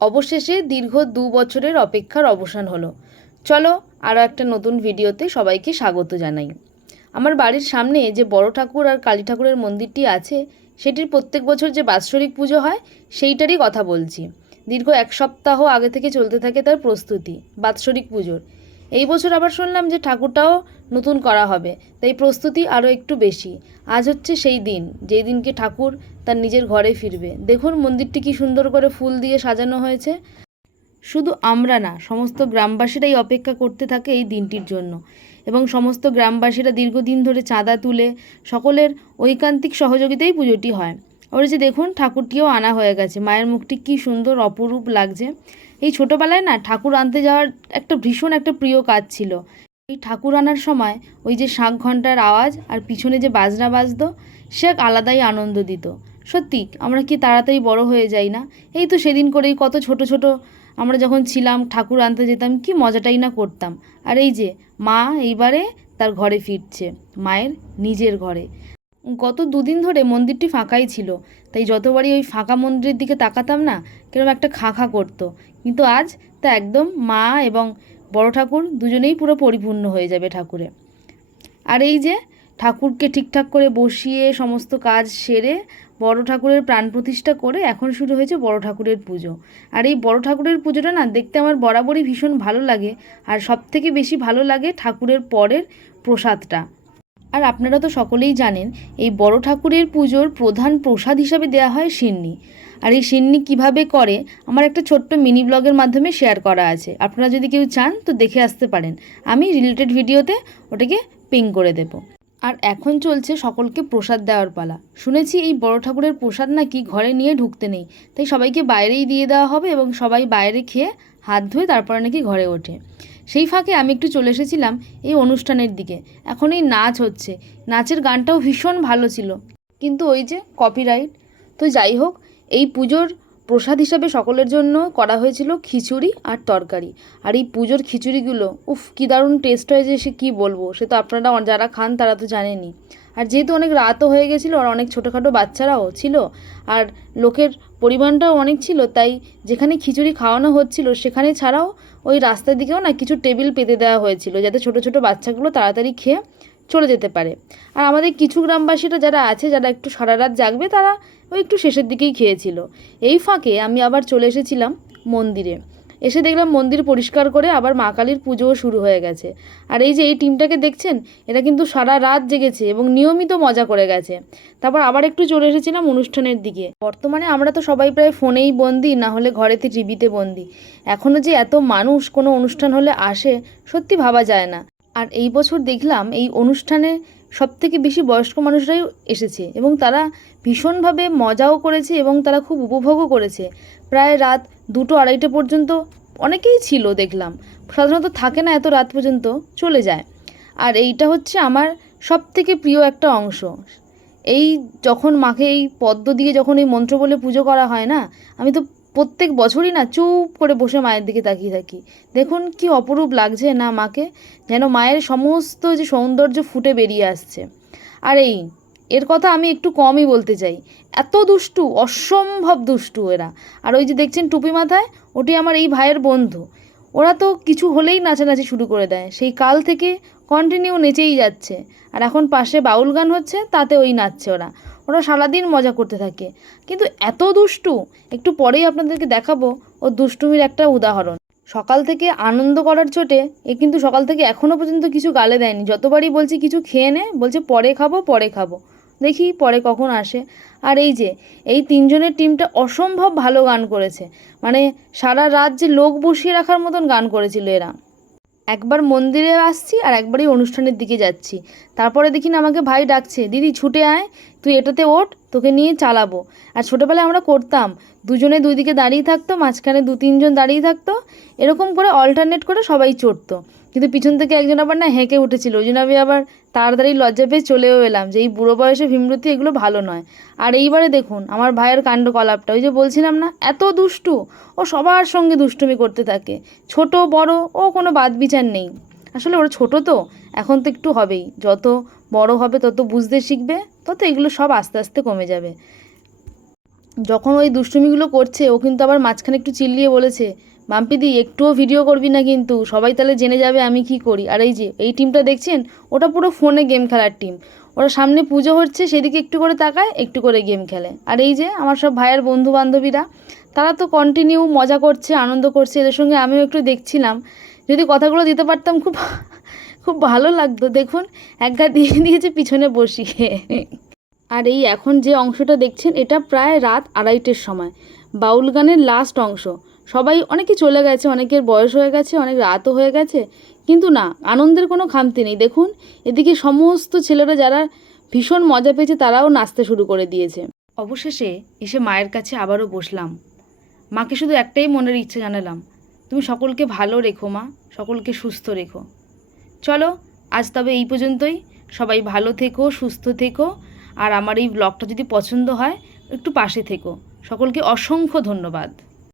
অবশেষে দীর্ঘ 2 বছরের অপেক্ষার অবসান হলো। চলো আরও একটা নতুন ভিডিওতে সবাইকে স্বাগত জানাই। আমার বাড়ির সামনে যে বড় ঠাকুর আর কালী ঠাকুরের মন্দিরটি আছে, সেটির প্রত্যেক বছর যে বাৎসরিক পুজো হয় সেইটারই কথা বলছি। দীর্ঘ 1 সপ্তাহ আগে থেকে চলতে থাকে তার প্রস্তুতি বাৎসরিক পুজোর। এই বছর আবার শুনলাম যে ঠাকুরটাও নতুন করা হবে, তাই প্রস্তুতি আরও একটু বেশি। আজ হচ্ছে সেই দিন যেই দিনকে ঠাকুর তার নিজের ঘরে ফিরবে। দেখুন মন্দিরটি কি সুন্দর করে ফুল দিয়ে সাজানো হয়েছে। শুধু আমরা না, সমস্ত গ্রামবাসীরাই অপেক্ষা করতে থাকে এই দিনটির জন্য, এবং সমস্ত গ্রামবাসীরা দীর্ঘদিন ধরে চাঁদা তুলে সকলের ঐকান্তিক সহযোগিতায় পুজোটি হয়। ওর যে দেখুন ঠাকুরটিও আনা হয়ে গেছে, মায়ের মুখটি কি সুন্দর অপরূপ লাগছে। এই ছোটোবেলায় না ঠাকুর আনতে যাওয়ার ভীষণ একটা প্রিয় কাজ ছিল। এই ঠাকুর আনার সময় ওই যে শাঁখ ঘণ্টার আওয়াজ আর পিছনে যে বাজনা বাজতো, সে এক আলাদাই আনন্দ দিত। সত্যি আমরা কি তাড়াতাড়ি বড় হয়ে যাই না? এই তো সেদিন করেই কত ছোট ছোট আমরা যখন ছিলাম ঠাকুর আনতে যেতাম, কি মজাটাই না করতাম। আর এই যে মা এইবারে তার ঘরে ফিরছে, মায়ের নিজের ঘরে। গত 2 দিন ধরে মন্দিরটি ফাঁকাই ছিল, তাই যতবারই ওই ফাঁকা মন্দিরের দিকে তাকাতাম না, কিরকম একটা খাঁ খাঁ করতো। কিন্তু আজ তা একদম মা এবং বড় ঠাকুর দুজনেই পুরো পরিপূর্ণ হয়ে যাবে ঠাকুরে। আর এই যে ঠাকুরকে ঠিকঠাক করে বসিয়ে সমস্ত কাজ সেরে বড় ঠাকুরের প্রাণ প্রতিষ্ঠা করে এখন শুরু হয়েছে বড় ঠাকুরের পুজো। আর এই বড় ঠাকুরের পুজোটা না দেখতে আমার বরাবরই ভীষণ ভালো লাগে। আর সবথেকে বেশি ভালো লাগে ঠাকুরের পরের প্রসাদটা। আর আপনারা তো সকলেই জানেন এই বড় ঠাকুরের পুজোর প্রধান প্রসাদ হিসাবে দেওয়া হয় সিন্নি। আর এই সিন্নি কীভাবে করে আমার একটা ছোট্ট মিনি ব্লগের মাধ্যমে শেয়ার করা আছে, আপনারা যদি কেউ চান তো দেখে আসতে পারেন। আমি রিলেটেড ভিডিওতে ওটাকে পিং করে দেব। আর এখন চলছে সকলকে প্রসাদ দেওয়ার পালা। শুনেছি এই বড় ঠাকুরের প্রসাদ নাকি ঘরে নিয়ে ঢুকতে নেই, তাই সবাইকে বাইরেই দিয়ে দেওয়া হবে এবং সবাই বাইরে খেয়ে হাত ধুয়ে তারপরে নাকি ঘরে ওঠে। সেই ফাঁকে আমি একটু চলে এসেছিলাম এই অনুষ্ঠানের দিকে। এখন এই নাচ হচ্ছে, নাচের গানটাও ভীষণ ভালো ছিল, কিন্তু ওই যে কপিরাইট। তো যাই হোক, এই পুজোর প্রসাদ হিসাবে সকলের জন্য করা হয়েছিল খিচুড়ি আর তরকারি। আর এই পুজোর খিচুড়িগুলো কী দারুণ টেস্ট হয়েছে, সে কী বলবো, সে তো আপনারা যারা খান তারা তো জানেনই। আর যেহেতু অনেক রাতও হয়ে গেছিলো আর অনেক ছোটোখাটো বাচ্চারাও ছিল আর লোকের পরিমাণটাও অনেক ছিল, তাই যেখানে খিচুড়ি খাওয়ানো হচ্ছিল সেখানে ছাড়াও ওই রাস্তার দিকেও না কিছু টেবিল পেতে দেওয়া হয়েছিল, যাতে ছোটো ছোটো বাচ্চাগুলো তাড়াতাড়ি খেয়ে চলে যেতে পারে। আর আমাদের কিছু গ্রামবাসীরা যারা আছে, যারা একটু সারা রাত জাগবে, তারা ওই একটু শেষের দিকেই খেয়েছিল। এই ফাঁকে আমি আবার চলে এসেছিলাম মন্দিরে। এসে দেখলাম মন্দির পরিষ্কার করে আবার মা কালীর পুজোও শুরু হয়ে গেছে। আর এই যে এই টিমটাকে দেখছেন, এরা কিন্তু সারা রাত জেগেছে এবং নিয়মিত মজা করে গেছে। তারপর আবার একটু চলে এসেছিলাম অনুষ্ঠানের দিকে। বর্তমানে আমরা তো সবাই প্রায় ফোনেই বন্দি, না হলে ঘরেতে টিভিতে বন্দি। এখনও যে এত মানুষ কোনো অনুষ্ঠান হলে আসে, সত্যি ভাবা যায় না। আর এই বছর দেখলাম এই অনুষ্ঠানে সবথেকে বেশি বয়স্ক মানুষরাই এসেছে এবং তারা ভীষণভাবে মজাও করেছে এবং তারা খুব উপভোগও করেছে। প্রায় রাত 2-2-2:30 পর্যন্ত অনেকেই ছিল দেখলাম। সাধারণত থাকে না এত রাত পর্যন্ত, চলে যায়। আর এইটা হচ্ছে আমার সবথেকে প্রিয় একটা অংশ। এই যখন মাকে এই পদ্ম দিয়ে যখন এই মন্ত্র বলে পুজো করা হয় না, আমি তো প্রত্যেক বছরই না চুপ করে বসে মায়ের দিকে তাকিয়ে থাকি। দেখুন কি অপরূপ লাগছে না মাকে, যেন মায়ের সমস্ত যে সৌন্দর্য ফুটে বেরিয়ে আসছে। আর এর কথা আমি একটু কমই বলতে চাই, এত দুষ্টু, অসম্ভব দুষ্টু এরা। আর ওই যে দেখছেন টুপি মাথায়, ওটি আমার এই ভাইয়ের বন্ধু। ওরা তো কিছু হলেই নাচানাচি শুরু করে দেয়, সেই কাল থেকে কন্টিনিউ নেচেই যাচ্ছে। আর এখন পাশে বাউল গান হচ্ছে, তাতে ওই নাচছে ওরা। ওরা সারাদিন মজা করতে থাকে, কিন্তু এত দুষ্টু। একটু পরেই আপনাদেরকে দেখাবো ও দুষ্টুমির একটা উদাহরণ। সকাল থেকে আনন্দ করার চোটে এ কিন্তু সকাল থেকে এখনও পর্যন্ত কিছু গালে দেয়নি। যতবারই বলছি কিছু খেয়ে নে, বলছে পরে খাবো পরে খাবো। দেখি পরে কখন আসে। আর এই যে এই 3 জনের টিমটা অসম্ভব ভালো গান করেছে, মানে সারা রাত যে লোক বসিয়ে রাখার মতন গান করেছিল এরা। একবার মন্দিরে আসছি আর একবারই অনুষ্ঠানের দিকে যাচ্ছি, তারপরে দেখি না আমাকে ভাই ডাকছে, দিদি ছুটে আয়, তুই এটাতে ওঠ, তোকে নিয়ে চালাবো। আর ছোটোবেলায় আমরা করতাম, দুজনে দুই দিকে দাঁড়িয়ে থাকতো, মাঝখানে 2-3 জন দাঁড়িয়ে থাকতো, এরকম করে অল্টারনেট করে সবাই চড়তো। কিন্তু পিছন থেকে একজন আবার না হেঁকে উঠেছিল, ওই জন্য আমি আবার তাড়াতাড়ি লজ্জা পেয়ে চলেও এলাম যে এই বুড়ো বয়সে ভীমরতি এগুলো ভালো নয়। আর এইবারে দেখুন আমার ভাইয়ের কাণ্ডকলাপটা, ওই যে বলছিলাম না এত দুষ্টু, ও সবার সঙ্গে দুষ্টুমি করতে থাকে, ছোট বড় ও কোনো বাদ বিচার নেই। আসলে ওরা ছোট তো, এখন তো একটু হবেই, যত বড় হবে তত বুঝতে শিখবে, তত এগুলো সব আস্তে আস্তে কমে যাবে। যখন ওই দুষ্টুমিগুলো করছে ও কিন্তু আবার মাঝখানে একটু চিল্লিয়ে বলেছে, মাম্পিদি একটুও ভিডিও করবি না কিন্তু, সবাই তাহলে জেনে যাবে আমি কি করি। আর এই যে এই টিমটা দেখছেন, ওটা পুরো ফোনে গেম খেলার টিম। ওরা সামনে পুজো হচ্ছে সেদিকে একটু করে তাকায়, একটু করে গেম খেলে। আর এই যে আমার সব ভাইয়ের বন্ধু বান্ধবীরা, তারা তো কন্টিনিউ মজা করছে, আনন্দ করছে, এদের সঙ্গে আমিও একটু দেখছিলাম। যদি কথাগুলো দিতে পারতাম খুব খুব ভালো লাগতো। দেখুন এক ঘা দিয়ে দিয়েছে পিছনে বসিয়ে। আর এই এখন যে অংশটা দেখছেন এটা প্রায় রাত 2:30-র সময়, বাউল গানের লাস্ট অংশ। সবাই অনেকে চলে গেছে, অনেকের বয়স হয়ে গেছে, অনেক রাতও হয়ে গেছে, কিন্তু না, আনন্দের কোনো খামতি নেই। দেখুন এদিকে সমস্ত ছেলেরা যারা ভীষণ মজা পেয়েছে তারাও নাচতে শুরু করে দিয়েছে। অবশেষে এসে মায়ের কাছে আবারও বসলাম। মাকে শুধু একটাই মনের ইচ্ছে জানালাম, তুমি সকলকে ভালো রেখো মা, সকলকে সুস্থ রেখো। চলো আজ তবে এই পর্যন্তই। সবাই ভালো থেকো, সুস্থ থেকো। আর আমার এই ব্লগটা যদি পছন্দ হয় একটু পাশে থেকো। সকলকে অসংখ্য ধন্যবাদ।